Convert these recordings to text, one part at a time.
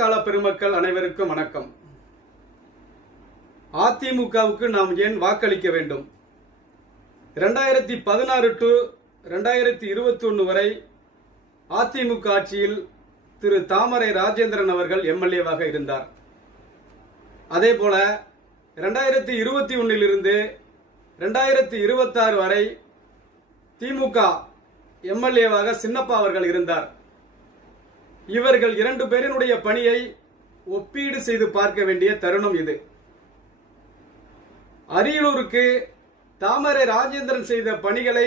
கால பெருமக்கள் அனைவருக்கும் வணக்கம். அதிமுகவுக்கு நாம் ஏன் வாக்களிக்க வேண்டும்? 2016 டு 2021 வரை அதிமுக ஆட்சியில் திரு தாமரை ராஜேந்திரன் அவர்கள் எம்எல்ஏவாக இருந்தார். அதேபோல 2021 இருந்து 2026 வரை திமுக எம்எல்ஏவாக சின்னப்பா அவர்கள் இருந்தார். இவர்கள் இரண்டு பேரினுடைய பணியை ஒப்பீடு செய்து பார்க்க வேண்டிய தருணம் இது. அரியலூருக்கு தாமரை ராஜேந்திரன் செய்த பணிகளை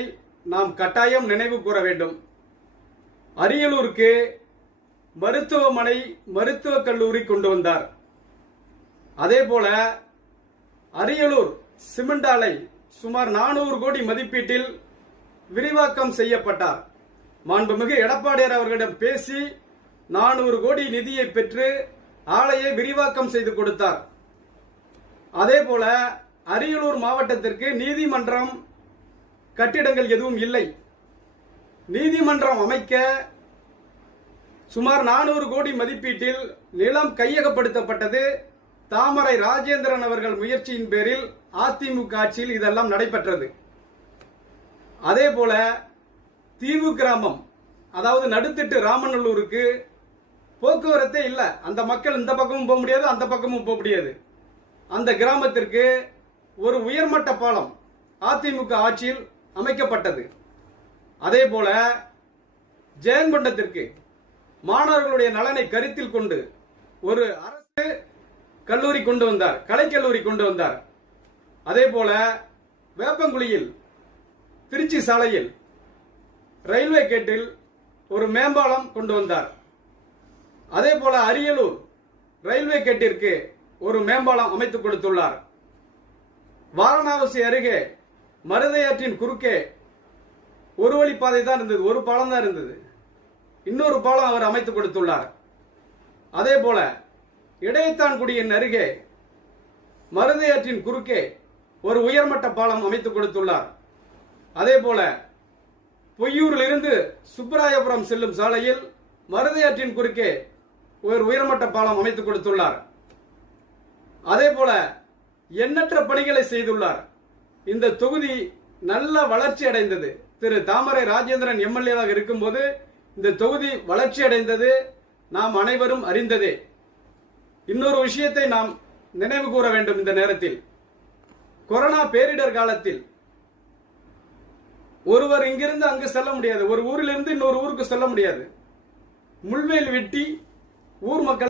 நாம் கட்டாயம் நினைவு கூற வேண்டும். அரியலூருக்கு மருத்துவமனை, மருத்துவக் கல்லூரி கொண்டு வந்தார். அதேபோல அரியலூர் சிமெண்ட் ஆலை சுமார் 400 கோடி மதிப்பீட்டில் விரிவாக்கம் செய்யப்பட்டார். மாண்புமிகு எடப்பாடியார் அவர்களிடம் பேசி 400 கோடி நிதியை பெற்று ஆலையை விரிவாக்கம் செய்து கொடுத்தார். அதேபோல அரியலூர் மாவட்டத்திற்கு நீதிமன்றம் கட்டிடங்கள் எதுவும் இல்லை. நீதிமன்றம் அமைக்க சுமார் 400 கோடி மதிப்பீட்டில் நிலம் கையகப்படுத்தப்பட்டது. தாமரை ராஜேந்திரன் அவர்கள் முயற்சியின் பேரில் அதிமுக ஆட்சியில் இதெல்லாம் நடைபெற்றது. அதேபோல தீவு கிராமம், அதாவது நடுத்திட்டு ராமநல்லூருக்கு போக்குவரத்தே இல்ல. அந்த மக்கள் இந்த பக்கமும் போக முடியாது, அந்த பக்கமும் போக முடியாது. அந்த கிராமத்திற்கு ஒரு உயர்மட்ட பாலம் அதிமுக ஆட்சியில் அமைக்கப்பட்டது. அதே போல ஜெயங்கொண்டத்திற்கு மாணவர்களுடைய நலனை கருத்தில் கொண்டு ஒரு அரசு கல்லூரி கொண்டு வந்தார், கலைக்கல்லூரி கொண்டு வந்தார். அதே போல வேப்பங்குழியில் திருச்சி சாலையில் ரயில்வே கேட்டில் ஒரு மேம்பாலம் கொண்டு வந்தார். அதே போல அரியலூர் ரயில்வே கேட்டிற்கு ஒரு மேம்பாலம் அமைத்துக் கொடுத்துள்ளார். வாரணாசி அருகே மருதையாற்றின் குறுக்கே ஒரு வழிப்பாதை தான் இருந்தது, ஒரு பாலம் தான் இருந்தது. இன்னொரு பாலம் அவர் அமைத்துக் கொடுத்துள்ளார். அதே போல இடையத்தான்குடியின் அருகே மருதையாற்றின் குறுக்கே ஒரு உயர்மட்ட பாலம் அமைத்துக் கொடுத்துள்ளார். அதே போல பொய்யூரில் இருந்து சுப்பராயபுரம் செல்லும் சாலையில் மருதையாற்றின் குறுக்கே ஒரு உயர்மட்ட பாலம் அமைத்துக் கொடுத்துள்ளார். அதே போல எண்ணற்ற பணிகளை செய்துள்ளார். இந்த தொகுதி நல்ல வளர்ச்சி அடைந்தது. திரு தாமரை ராஜேந்திரன் எம்எல்ஏவாக இருக்கும்போது இந்த தொகுதி வளர்ச்சி அடைந்தது நாம் அனைவரும் அறிந்ததே. இன்னொரு விஷயத்தை நாம் நினைவு கூற வேண்டும். இந்த நேரத்தில் கொரோனா பேரிடர் காலத்தில் ஒருவர் இங்கிருந்து அங்கு செல்ல முடியாது, ஒரு ஊரிலிருந்து இன்னொரு ஊருக்கு செல்ல முடியாது. முள்வேல் வெட்டி ஊர் மக்கள்